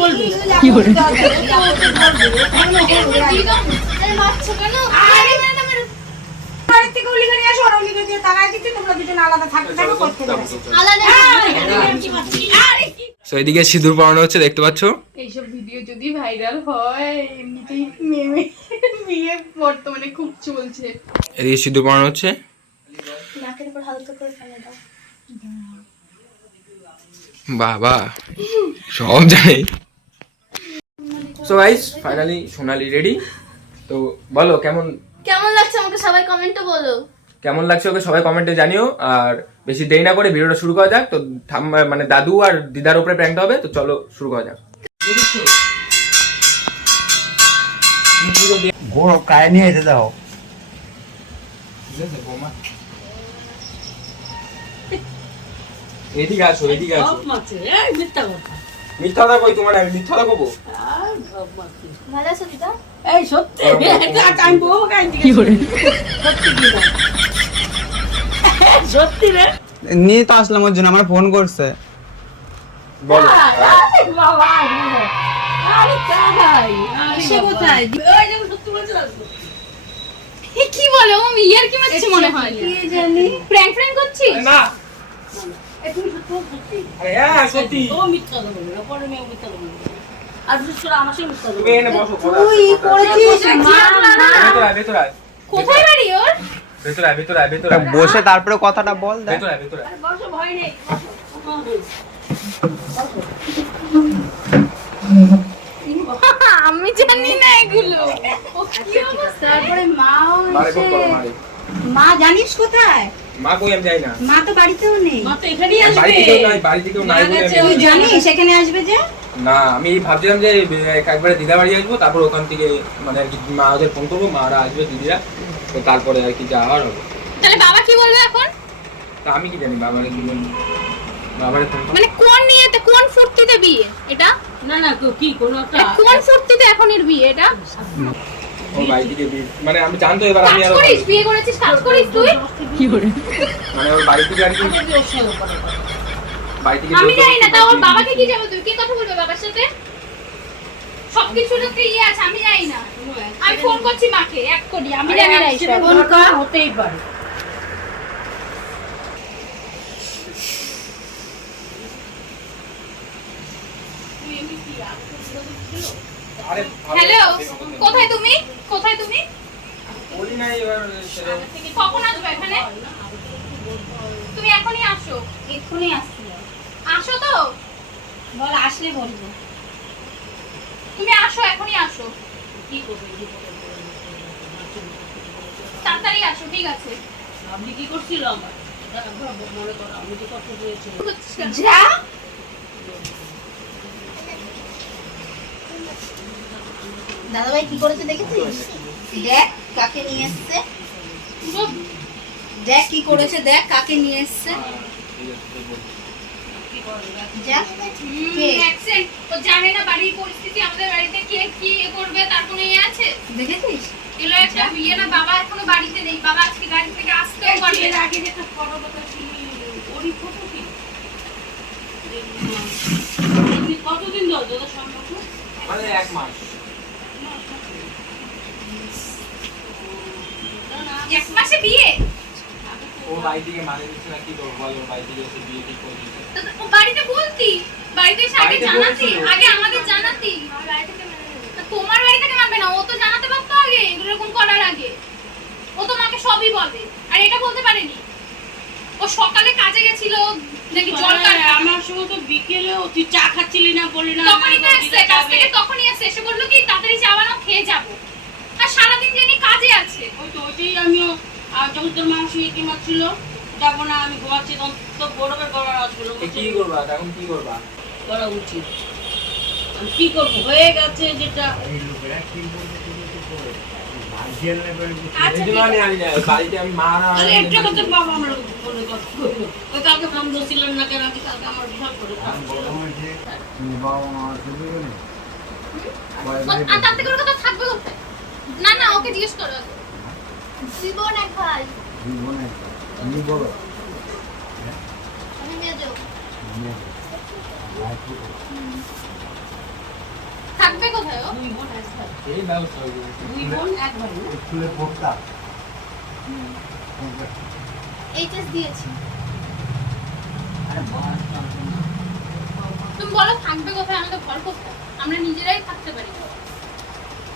বলবি? কি করে এদিকে সিঁদুর পড়ানো হচ্ছে দেখতে পাচ্ছ? এইসব ভিডিও যদি ভাইরাল হয় এমনিতেই মেমে বিয়ে বর্তমানে খুব চলছে। এদিকে সিঁদুর পরানো হচ্ছে। নাকের উপর হালকা করে ফেলে দাও। বাহ বাহ সব জানে। So guys finally Sonali ready তো বলো কেমন? কেমন লাগছে আমাকে সবাই কমেন্টে বলো। কেমন লাগছে ওকে সবাই কমেন্টে জানিও। আর বেশি দেরি না করে ভিডিওটা শুরু করা যাক। তো ঠাম্মা- মানে দাদু আর দিদার উপরে প্র্যাঙ্কটা হবে তো চলো শুরু করা যাক। গোড় কায় নিয়ে এসে দাও এদিকে আসো এদিকে আসো। মিথ্যা কথা। মিথ্যা কথা কই তোমার? আমি মিথ্যা কথা কবো? ভালো আছো দিদা? এই সত্যি আমি বউ গাই কি করে সত্যি রে। নিয়ে তো আসলাম ওর জন্য আমার ফোন করছে। বলো। আরে বাবা আরে তাই সে কোথায়? ওই যে সত্যি বলছে কি বলে ও ইয়ার কি মারছে মনে হয়? কি জানি? প্র্যাঙ্ক ফ্র্যাঙ্ক করছিস না। হ্যাঁ বসো মা মা। তারপরে কথাটা বল দেখ। ভেতরে ভেতরে ভয় নেই আমি জানি না এগুলো। ও তারপরে মারে। মা জানিস কোথায়? মা কই আমি যাই না। মা তো বাড়িতেও নেই। মা তো এখানেই বাড়ি থেকেও নাই বাড়ি থেকেও নাই তুই জানিস এখানে আসবে যে? না আমি ভাবছিলাম যে একবারে দিদা বাড়ি আসব তারপর ওখান থেকে মানে আর কি মা ওদের ফোন করব মারা আসবে দিদিরা তো তারপরে আর কি যাওয়ার হবে। তাহলে বাবা কি বলবে এখন? তা আমি কি জানি বাবারে কি বলব? বাবারে ফোন মানে কোন নিয়েতে কোন ফুর্তিতে বিয়ে এটা? না না কি কোনো একটা কোন ফুর্তিতে এখন এর বিয়ে এটা? ও বাড়ি থেকে মানে আমি জানতো এবার আমি আরও করিস বিয়ে করেছিস কাজ করিস তুই? কি করে? মানে ওর বাড়ি থেকে আর কি বাড়ি থেকে আমি জানি না তা ওর বাবাকে কি যাব তুই কি কথা বলবে বাবার সাথে? একটা ইয়ে আছে আমি জানি না। আমি ফোন করছি মাকে এক করি আমি জানি না এইসব। ফোন কর হতেই পারে। হ্যালো কোথায় তুমি? কোথায় তুমি? বলি নাই এবার কখন আসবে এখানে? তুমি এখনই আসো। এক্ষুনি আসছিল আসো তো? বল আসলে বলব। তুমি আসো এখনই আসো। কি করবে তাড়াতাড়ি আসো ঠিক আছে। আপনি কি করছিল আমার? মনে করো আমি যে কথা বলেছিল যা! দাদাভাই কি করেছে দেখেছিস? দেখ কাকে নিয়ে এসছে। দেখ কি করেছে দেখ কাকে নিয়ে এসছে। যা। কে? অ্যাকসেন্ট ও জানে না বাড়ির পরিস্থিতি আমাদের বাড়িতে কে কি এ করবে তার কোনো ইয়ে আছে? দেখেছিস? এলো একটা বিয়ে না বাবা এখনও বাড়িতে নেই। বাবা আজকে গাড়ি থেকে আসতেও পারবে না। আগে যেটা বড় কথা কি ওরই ফটো কি? কতদিন ধরে সম্পর্ক? মানে এক মাস। এক মাসে বিয়ে? ও বাড়ি থেকে মানে দিচ্ছে না কি করব বলো বাড়ি থেকে এসে বিয়ে ঠিক করে দিচ্ছে ও বাড়িতে বলতি? বাড়িতে এসে আগে জানাতি? আগে আমাদের জানাতি? তোমার বাড়ি থেকে মানবে না? ও তো জানাতে পারতো আগে এগুলো এরকম করার আগে। ও তো মাকে সবই বলে। আর এটা বলতে পারেনি? ও সকালে কাজে গেছিল নাকি জল আরে, আমার সময় তো বিকেলে তুই চা খাচ্ছিলি না বলি না তখনই তো দিদা কাজ থেকে তখনই এসছে এসে বলল কি তাড়াতাড়ি চা বানাও খেয়ে যাব। সারাদিন জানি কাজে আছে। ওই তো ওইটাই আমিও যখন তোর মাংস ইকি মারছিল যাব না আমি ঘুমাচ্ছি তখন তো বড়বের গলার আওয়াজ করল কি করবা? এখন কি করবা? করা উচিত কি করব? হয়ে গেছে যেটা। আচ্ছা থাকবে? না না ওকে জিজ্ঞেস করো আগে। জীবন এক ভাই। আমি মেজো। থাকবে কোথায় ও দুই বোন এক ভাই এই ব্যবস্থা দুই বোন এক ভাই না? পড়তা এইচএস দিয়েছি। আরে বল। তুমি বলো থাকবে কোথায়? আমাকে ভর করতে আমরা নিজেরাই থাকতে পারি।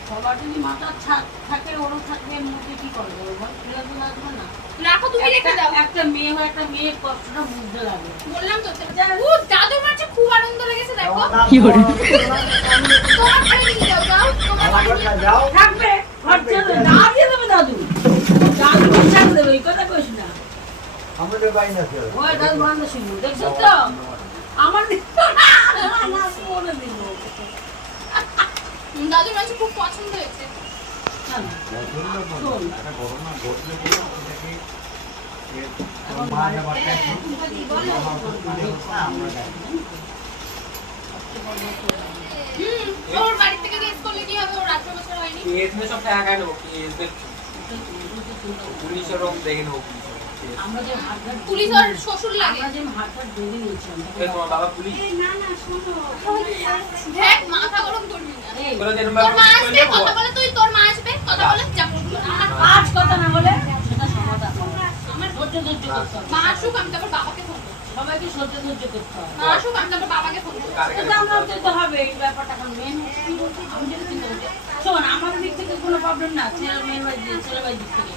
সবার যদি মাথা ছাদ থাকে ওরও থাকবে এর মধ্যে কি করবে ও? ফিরে তো লাগবে না। রাখো তুমি রেখে দাও। একটা- মেয়ে হয় একটা মেয়ের কষ্টটা বুঝতে লাগে। বললাম তো ও দাদুর মাঝে খুব আনন্দ লেগেছে দেখো। কি করে তোমার বাড়ি নিয়ে যাও যাও। তোমার বাড়ি যাও। থাকবে খরচা না দিয়ে দেবে দাদু। দাদু খরচা দেবে এই কথা কইস না। আমাদের বাড়ি না ওই দাদু বান্ধব শুনব দেখছ তো? আমার দিল না আমার মনে দিল দাদুর মাঝে খুব পছন্দ হয়েছে। না, না, শোন, এখন বাড়ি- হুম ওর বাড়ি থেকে গেস করলে কি হবে? ওর আঠারো বছর হয়নি? কেস নিয়ে সব একাই নেব কেস দেখছি পুলিশের রকম দেখে নেব আমরা যে হাত ধরে পুলিশ ওর শ্বশুর লাগে। আমরা যে হাত ধরে বেঁধে নিয়েছিলাম এই তোমার বাবা পুলিশ? দেখ মাথা গরম করবি না। এই, বলে যে এরকম তোর মা আসবে কথা বলে তুই তোর মা আসবে কথা বলে যা আমার আজ কথা না বলে সেটা সমাধান আমার ধৈর্য ধৈর্য করতে হবে। মা আসুক আমি তারপর বাবাকে ফোন করব সবাইকে সহ্য ধৈর্য করতে হবে। মা আসুক আমি তারপর বাবাকে ফোন করব সেটা আমরা দিতে হবে এই ব্যাপারটা কারণ মেন আমি যেটা চিন্তা করছি শোন আমাদের দিক থেকে কোনো প্রবলেম না ছেলে মেয়ের বাড়ি ছেলে বাড়ির দিক থেকে।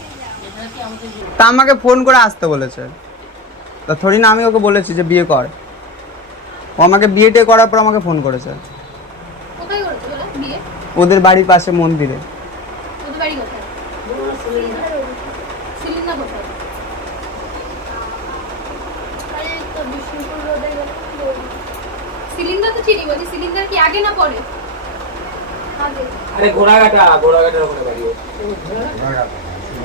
তা আমাকে ফোন করে আসতে বলেছে। তা থরি না আমি ওকে বলেছি যে বিয়ে কর। ও আমাকে বিয়ে টিয়ে করার পর আমাকে ফোন করেছে। কোথায় করেছে বলে? বিয়ে? ওদের বাড়ির পাশে মন্দিরে। ওদের বাড়ি কোথায়? সিলিন্ডার তো চিনি বলছি সিলিন্ডার কি আগে না পরে? আরে ঘোড়াঘাটা ঘোড়াঘাটার ওখানে বাড়ি ওর।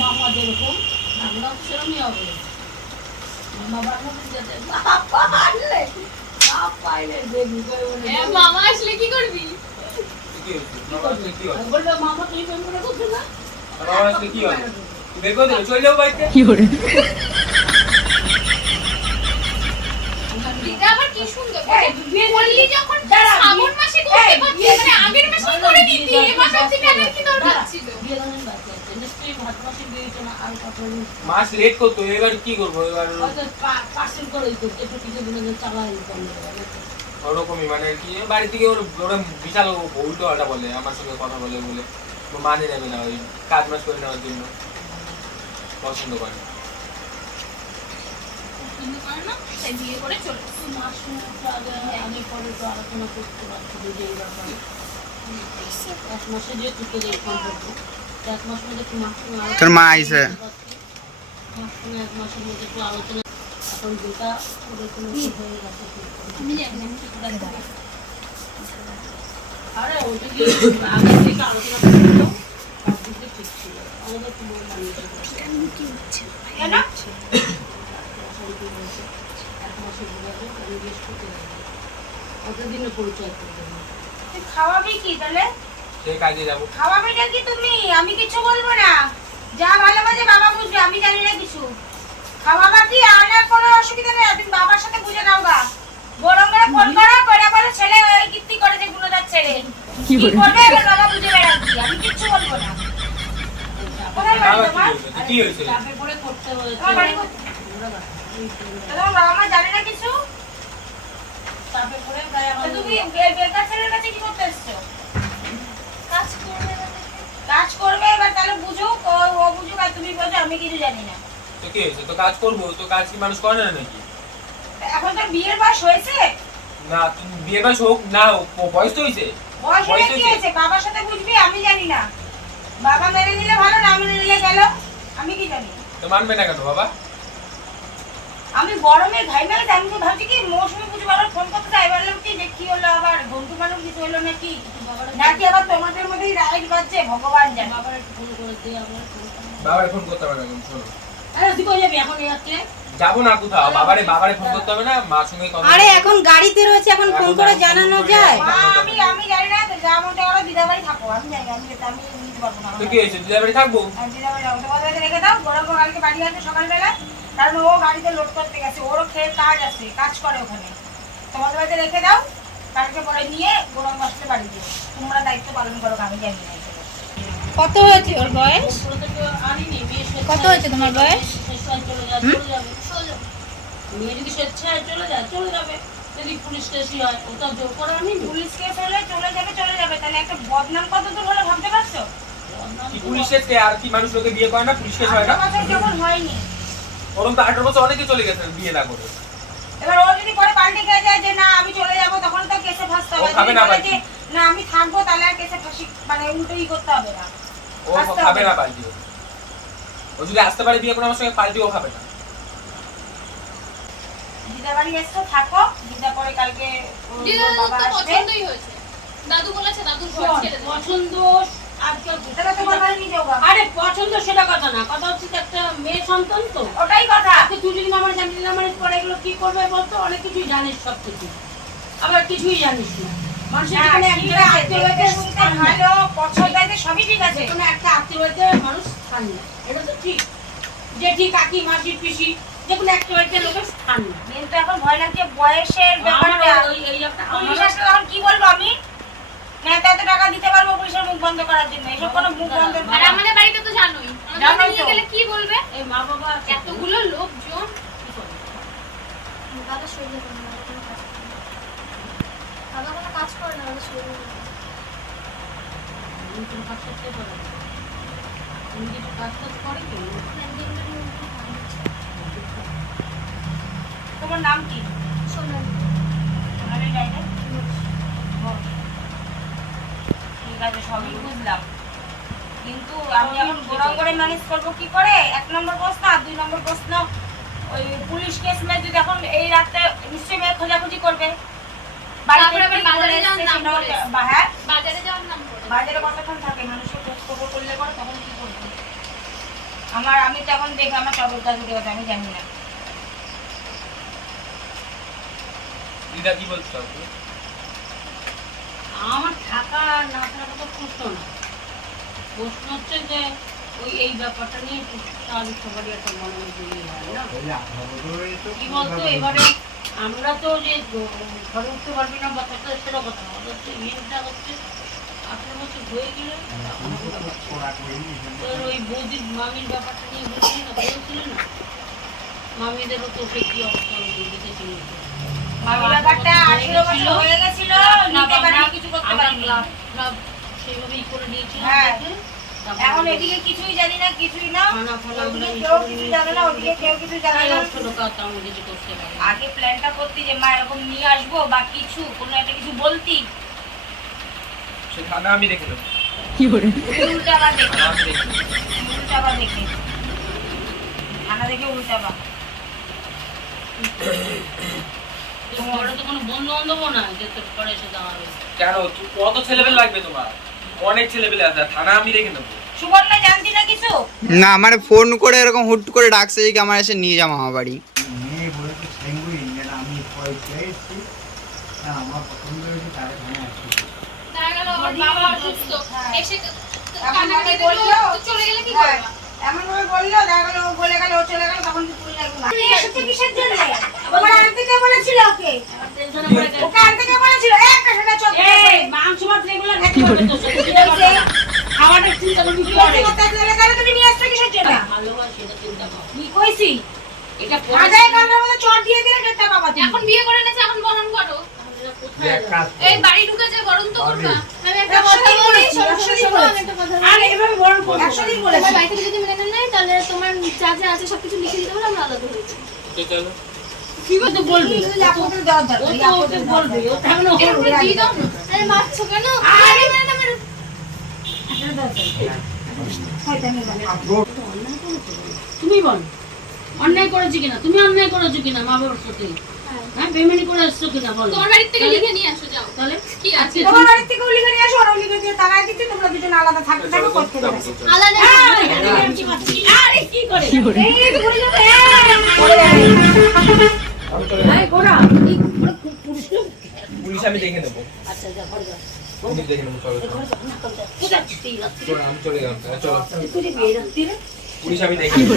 মামা যেরকম আমরাও সেরকমই হবে মামা বানাতে যেতে পারলে না পাইলে দেখবি কই বলে এ, মামা আসলে কি করবি? কি কি মামা তুই প্রেম করে করছ না? বাবা আসলে কি হবে? তুই বের করে দেবে, চলে যাও বাড়িতে। এটা আবার কি সুন্দর এই, বিয়ে বললি যখন দাঁড়া, শ্রাবণ মাসে করতে এই, মানে আগের মাসে করে নিতি এ মাসে অবধি কি দরকার ছিল? মাসে লেট করতো এবার কি করব? এবার হয়তো করেই তো একটু কিছু চালাই ওরকমই মানে কি বাড়ি থেকে ওর ওরা বিশাল বলে আমার সঙ্গে কথা বলে বলে। মানে নেবে না ওই কাজ মাস করে নেওয়ার জন্য। পছন্দ করে না। পছন্দ করে না তাই বিয়ে করে চলে আগে আগে পরে তো আলোচনা করতে পারছি যে এই ব্যাপারে এক মাসে যে তুই তোদের সম্পর্ক এক মাস মধ্যে একটু মাস তোর মা আইছে। মাস এক মাসের মধ্যে একটু আলোচনা এখন যেটা ওদের কোনো হয়ে গেছে আমি জানি কিছু। আরে ওটা কি আগে থেকে আলোচনা করছিল সব দিক ঠিক ছিল আমাদের কোনো মানিয়ে কেন? এক আমি বেশ করতে কতদিনে পরিচয় করতে খাওয়াবি কি তাহলে? সেই কাজে যাব। খাওয়াবিটা কি তুমি? আমি কিছু বলব না। যা ভালো বাজে বাবা বুঝবে আমি জানি না কিছু। খাওয়াবা কি? আনার কোনো অসুবিধা নেই। তুমি বাবার সাথে বুঝে নাও গা। বড় করে ফোন করো করে বলো ছেলে ওই কীর্তি করে যে গুণদার ছেলে। কি করবে? এবার বাবা বুঝে বেড়াচ্ছি। আমি কিচ্ছু বলব না। কি হয়েছে? পড়ে করতে হয়েছে? তোমার বাড়ি কোথায়? তোমার বাবা মা জানে না কিছু? চাপে পড়ে গায়ে তো তুমি বেকার ছেলের কাছে কি করতে এসছো? কাজ করবে এবার তাহলে বুঝুক ও ও বুঝুক আর তুমি বোঝো আমি কিছু জানি না। তো কি হয়েছে? তো কাজ করব তো কাজ কি মানুষ করে না নাকি? এখন তোর বিয়ের বয়স হয়েছে? না তুমি বিয়ে বাস হোক না হোক, বয়স তো হয়েছে। বয়স হলে কি হয়েছে। হয়েছে? বাবার সাথে বুঝবি আমি জানি না। বাবা মেনে নিলে ভালো না মেনে নিলে গেল? আমি কি জানি? তো মানবে না কেন বাবা? গরমে ঘাইমে গেছে আমি তো ভাবছি কি মৌসুমি পুজো বাবার ফোন করতে চাই। বললাম কি যে কি হলো আবার? ঘন্টু মানুষ কিছু হলো নাকি? নাকি আবার তোমাদের মধ্যেই রাইট বাজছে? ভগবান জানে। বাবার একটু ফোন করে দে আমার ফোন করে। বাবারে ফোন করতে হবে না এখন শোনো। আরে তুই কই যাবি এখন এই রাত্রে? যাব না কোথাও। বাবারে বাবারে ফোন করতে হবে না মার সঙ্গে কথা আরে এখন গাড়িতে রয়েছে এখন ফোন করে জানানো যায়। আমি। আমি জানি না তো যা মনটা ওরা দিদাবাড়ি থাকো। আমি জানি আমি যেতে আমি নিতে পারব না। তো কি হয়েছে? দিদার বাড়ি থাকব? আর দিদাবাড়ি যাব তোমাদের রেখে দাও গরম কালকে বাড়ি আসবে সকালবেলা কারণ ও গাড়িতে লোড করতে গেছে ওরও খেয়ে কাজ আছে কাজ করে ওখানে। তোমাদের বাড়িতে রেখে দাও কালকে পরে নিয়ে গরম আসতে বাড়ি দিও তোমরা দায়িত্ব পালন করো আমি জানি না কত হয়েছে ওর বয়স? কত হয়েছে তোমার বয়স? স্বেচ্ছায় চলে যায় চলে যাবে মেয়ে যদি স্বেচ্ছায় চলে যায় চলে যাবে। যদি পুলিশ কেসই হয় ওটা জোর করে আনিনি। পুলিশ কেস হলে চলে যাবে চলে যাবে। তাহলে একটা বদনাম কত দূর হলে ভাবতে পারছ? কি? আর কি মানুষ বিয়ে করে না পুলিশ কেস হয় না? যখন হয়নি। ওরকম তো আঠারো বছর অনেকে চলে গেছে বিয়ে না করে। এবার ও যদি পরে পাল্টে খেয়ে যায় যে না আমি চলে যাব তখন তো কেসে ফাঁসতে হবে। খাবে না বলে না আমি থাকব তাহলে আর কেসে ফাঁসি মানে উল্টোই করতে হবে না। ও খাবে না পাল্টিও ও যদি আসতে পারে বিয়ে করে আমার সঙ্গে পাল্টিও খাবে না। দিদা বাড়ি এসছো থাকো। দিদা পরে কালকে বাবা তো আসবে। পছন্দই হয়েছে। দাদু বলেছে দাদুর ঘর ছেড়ে পছন্দ আর পছন্দ সেটা কথা না। কথা হচ্ছে একটা মেয়ে সন্তান তো। ওটাই কথা। তুই যদি নামাজ জানিস নামাজ পরে এগুলো কি করবে বলতো? অনেক কিছুই জানিস সব কিছু আবার কিছুই জানিস না। মানুষের না, যেখানে ঠিক একটা আছে, আত্মীয় দেখতে বাড়িতে শুনতে স্থান মানুষ স্থান নেই এটা তো ঠিক। জেঠি কাকি মাসি পিসি যেকোনো একটা বাড়িতে লোকের স্থান নেই কিন্তু এখন ভয় লাগছে বয়সের ব্যাপারটা। কি বলব আমি? না, এত এত টাকা দিতে পারব পুলিশের মুখ বন্ধ করার জন্য। এসব কোনো মুখ বন্ধ আর আমাদের বাড়িতে তো জানোই আমাদের নিয়ে গেলে কি বলবে এই মা বাবা এতগুলো লোকজন শরীরে কোনো কাজ করে না। কাজ শরীরে কোনো করতে পারি তুমি কাজ করে কি। তোমার নাম কি সোনালি। ডাইনে? ঠিক আছে সবই বুঝলাম। কিন্তু আমি এখন গোড়াম করে ম্যানেজ করব কি করে? এক নম্বর প্রশ্ন আর দুই নম্বর প্রশ্ন। ওই পুলিশ কেস মেয়ে যদি এখন এই রাতে নিশ্চয়ই মেয়ে খোঁজাখুঁজি করবে। বাজারে হ্যাঁ? বাজারে যাওয়ার নাম করে বাজারে কতক্ষণ থাকে? মানুষের খোঁজ করলে পরে তখন কি করবে? আমার আমি তো এখন দেখে আমার চবর কাজ গেছে আমি জানি না। দিদা কি বলছো আপনি? আমার থাকা না থাকা তো প্রশ্ন না। প্রশ্ন হচ্ছে যে ওই এই ব্যাপারটা নিয়ে সবারই একটা মনে হয় না? কি বলতো এবারে আমরা তো যে ঘরে উঠতে পারবি না বাচ্চাটা সেটা কথা ওদের হচ্ছে ইয়েটা হচ্ছে আঠেরো বছর হয়ে গেলে তোর ওই বৌদির মামির ব্যাপারটা নিয়ে বলছিলি না? বলছিলি না? মামিদেরও তো সে কি অবস্থা হয়েছে হয়ে হ্যাঁ। এখন এদিকে কিছুই জানি না কিছুই না। কেউ কিছু জানে না ওদিকে কেউ কিছু জানে না। আগে প্ল্যানটা করতি যে মা এরকম নিয়ে আসব বা কিছু কোনো একটা কিছু বলতি? সে থানা আমি দেখে নেব। উল্টা আবার দেখে। থানা আমি দেখে থানা দেখে উল্টা আবার তো কোনো বন্ধু বান্ধবও না যে তোর ঘরে এসে দাঁড়াবে। কেন? কত ছেলেবেল লাগবে তোমার। অনেক ছেলেবেলে আছে থানা আমি দেখে নেব। সুবর্ণা জানতি না কিছু? না আমার ফোন করে এরকম হুট করে ডাকছে যে আমার এসে নিয়ে যা মামা বাড়ি আমার পছন্দ হয়েছে তার এখানে আসছি দেখা গেল বাবা অসুস্থ। এসে কান্নাকাটি বললো- চলে গেলে কি হ্যাঁ, করবা? এমন ভাবে বলল দেখা গেল ও বলে গেল ও চলে গেল তখন তুই তুই লাগল না। এসেছে কিসের জন্য? ওকে আনতে কে বলেছিল ওকে। টেনশনে পড়ে ওকে আনতে কে বলেছিল একটা সেটা চোখ এই, মাংস খেতে তো, চিন্তা করবে কি করে? তাহলে তুমি নিয়ে আসছো কিসের জন্য? ভালোবাসি, এটা চিন্তা কর। কি কইছি? এটা রাজাই কান্নার মধ্যে চট দিয়ে দিলে বাবা এখন বিয়ে করে এনেছে এখন বরণ করো। এটা কোথায় এক কাজ এই বাড়ি ঢুকে যে বরণ তো করবা আমি একটা কথা বলি বলেছি, একশো দিন শোনো, বলেছি। আমি একটা কথা বলি। আর এভাবে বরণ করব একশো দিন বলেছি। বাড়ি থেকে যদি মেনে নেয় তাহলে তোমার যা যা আছে সবকিছু লিখে দিতে বলে আমরা আলাদা হয়ে যাব। তো চলো। কি বলবি? বলবে ও দাও। না। আরে মারছো কেন? আরে মেনে। আপলোড তুমি বল। অন্যায় করেছি কিনা? তুমি অন্যায় করেছ কিনা? মা বাবার সাথে হ্যাঁ বেমানি করে এসছো কিনা বলো। তোমার বাড়ির থেকে লিখে নিয়ে আসো যাও। তাহলে? কি আছে? তোমার বাড়ির থেকে লিখে নিয়ে আসো ওরাও লিখে দিয়ে তারাই দিচ্ছে তোমরা দুজন আলাদা থাকতে থাকো করতে আলাদা আরে কি করে? এই ঘুরে যাবে এই, আমি চলে এই গোড়া এই পুরো পু- পুরুষ লোক। পুলিশ আমি দেখে নেব। আচ্ছা যা ঘরে যা। পুলিশ দেখে নেব চলো চলো। রাত্রে? আমি গেলাম চলো। কোথায় বিয়ে রাত্রিরে? পুলিশ আমি দেখে। নেব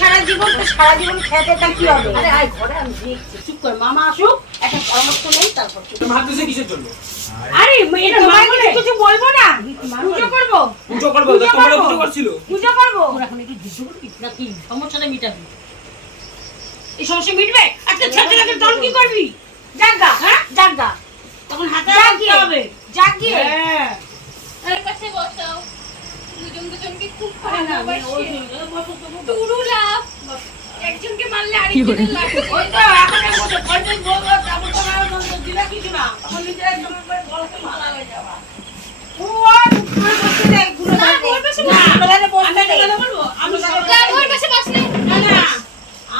সারা জীবন তো সারা জীবন খেতে তা কি হবে? আরে আয় ঘরে আমি দেখছি। চুপ কর মামা আসুক একটা পরামর্শ নেই তারপর তুমি হাত দিছে কিসের জন্য? আরে এটা মা কিছু কিছু বলব না। পুজো করব। পুজো করব তোমরা করব। করছিল? পুজো করব। তোর এখন একটু যুদ্ধ করবি নাকি সমস্যাটা মিটাবি? এই সমস্যা মিটবে? আচ্ছা ছেলেটাকে তখন কি করবি? জাগা হ্যাঁ? জাগা তখন হাতে রাখতে গিয়ে। হবে। জাগিয়ে হ্যাঁ। আর পাশে বসাও। দুজনকে খুব। পুরো লাভ একজনকে মারলে আরেকজনের লাগবে ওই তো এখন এক বছর বলব, তারপর তোমার আর বলব, দিলা কিছু না। তখন নিজেরাই জমা করে বলতে মারা হয়ে যাবা। ও আরগুলো না, ওর পাশে না, ওখানে বসতে আমি দেয় কথা বলব? আমি সবার না, ওর পাশে বসলে না, না,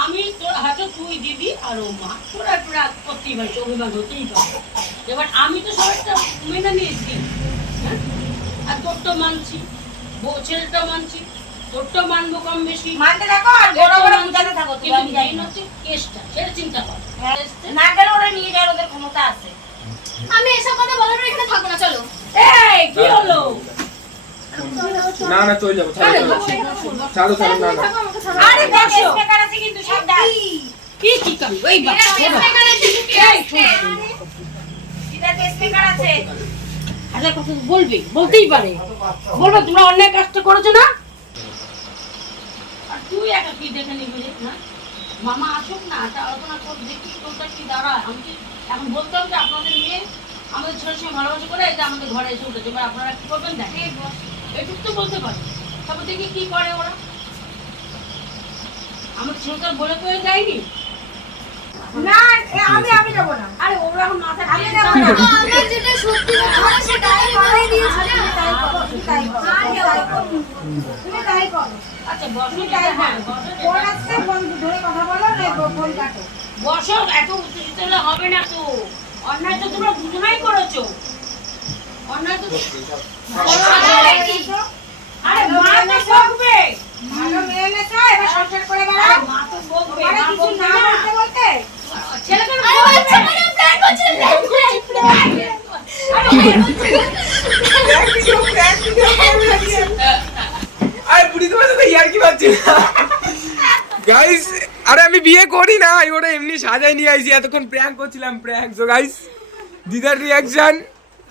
আমি তোর হাতে তুই দিবি আর ও মা তোরা একটু রাগ করতেই পারিস অভিমান হতেই পারে এবার আমি তো সবাইটা মেনে নিয়েছি হ্যাঁ? আর তোরটা মানছি বউ ছেলেটা মানছি তোরটা মানবো কম বেশি। মানতে থাকো আর বড় বড় বুঝাতে থাকো কিন্তু হচ্ছে কেসটা সেটা চিন্তা কর। হ্যাঁ, না গেলে ওরা নিয়ে যাওয়ার ওদের ক্ষমতা আছে। আমি এসব কথা বলার এখানে থাকব না চলো। এই কি হলো? না না চলে যাব ছাড়ো ছাড়ো। না না। আরে বসো। কিন্তু কি কি হাজার কথা বলবি বলতেই পারে। বলব তোমরা অন্যায় কাজটা করেছ না? আর তুই একা কি দেখে নিবি না মামা আসুক না একটা আলোচনা কর দেখি কোনটা কি দাঁড়ায়। আমি কি এখন বলতাম যে আপনাদের মেয়ে আমাদের ছেলের সঙ্গে ভালোবাসা করে এই যে আমাদের ঘরে এসে উঠেছে। এবার আপনারা কি করবেন দেখেন। এটুক তো বলতে পারি। তারপর দেখি কি করে ওরা। আমার ছেলেটা বলে করে যায়নি। না আমি আমি যাব না। আরে ওরা মাথা আমি খেয়ে না। যাবে। যেটা সত্যি কথা সেটাই বলে দিয়েছি তাই করো, তাই করো, তুমি তাই করো। তুমি তাই করো। আচ্ছা বসো তাই হ্যাঁ করো। ফোন আসছে ফোন ধরে কথা বলো না ফোন কাটো। বসো এত উত্তেজিত হলে হবে না তো। অন্যায় তো তোমরা দুজনাই করেছ। অন্যায় তো আরে মা তো বকবে। ভালো মেয়ে এনেছো, এবার সংসার করে বেড়াও। মা তো বকবে কিছু না না। বলতে বলতে। গাইস আরে আমি বিয়ে করি না ওটা এমনি সাজাই নিয়ে আইছি, এতক্ষণ প্র্যাঙ্ক করছিলাম প্র্যাঙ্ক সো গাইস দিদার রিয়াকশন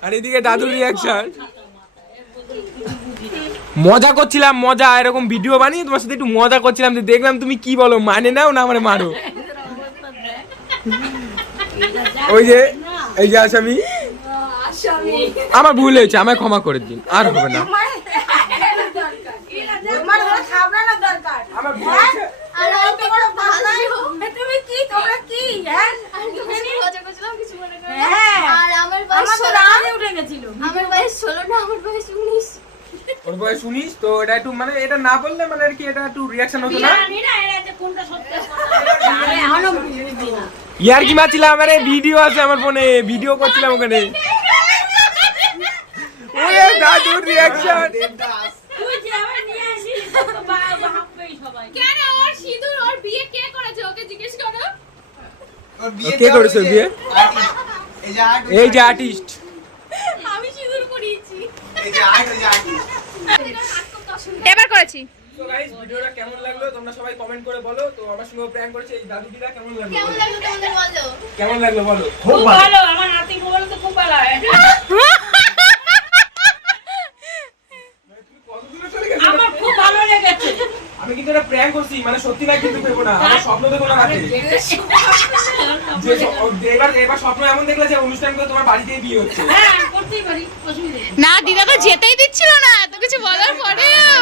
আর এদিকে দাদুর রিয়াকশন মজা করছিলাম, মজা, এরকম ভিডিও বানিয়ে তোমার সাথে একটু মজা করছিলাম, যে দেখলাম তুমি কি বলো মানে নাও না মানে মারো। ওই যে এই যে আসামি। আমার ভুল হয়েছে আমায় ক্ষমা করে দিন আর হবে না। ওর বয়স শুনিস তো এটা একটু মানে এটা না বললে মানে আর কি এটা একটু রিয়াকশন হতো না। আর। আরে ইয়ার কি মারছিলাম মানে ভিডিও আছে আমার ফোনে ভিডিও করছিলাম ওখানে ওরে দাদুর রিয়াকশন তুই যে আবার নিয়ে। আসিস তো বা- ভাববেই সবাই কেন? ওর সিঁদুর ওর বিয়ে কে করেছে? ওকে জিজ্ঞেস করো। কে করেছে বিয়ে? এই যে আর্টিস্ট আমি সিঁদুর করিয়েছি এই যে আর্ট, এই যে artist। এবার করেছি তো গাইস ভিডিওটা কেমন লাগল? তোমরা সবাই কমেন্ট করে বলো। তো আমার সঙ্গে প্র্যাঙ্ক করেছে এই দাদুদিরা কেমন লাগল? কেমন লাগল তোমাদের বলো। কেমন লাগল বলো? খুব ভালো। আমার নাতি বলে তো খুব ভালো কত দূরে চলে গেছো? আমার খুব ভালো লেগেছে। আমি কিন্তু এটা প্র্যাঙ্ক করছি মানে সত্যি না কিন্তু দেবো না। আমার স্বপ্ন দেখো না রাতে। এবার এবার স্বপ্ন এমন দেখলে যে অনুষ্ঠান করে তোমার বাড়িতেই বিয়ে হচ্ছে। হ্যাঁ। না দিদা তো যেতেই দিচ্ছিল না এত কিছু বলার পরেও।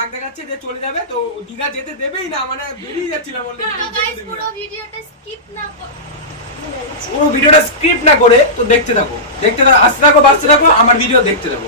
রাগ দেখাচ্ছে যে চলে যাবে তো দিঘা যেতে দেবেই না মানে বেরিয়ে যাচ্ছিলাম পুরো ভিডিওটা স্কিপ না পুরো ভিডিওটা স্ক্রিপ্ট না করে তো দেখতে থাকো। দেখতে থাকো আসতে থাকো বাঁচতে থাকো আমার ভিডিও দেখতে থাকো।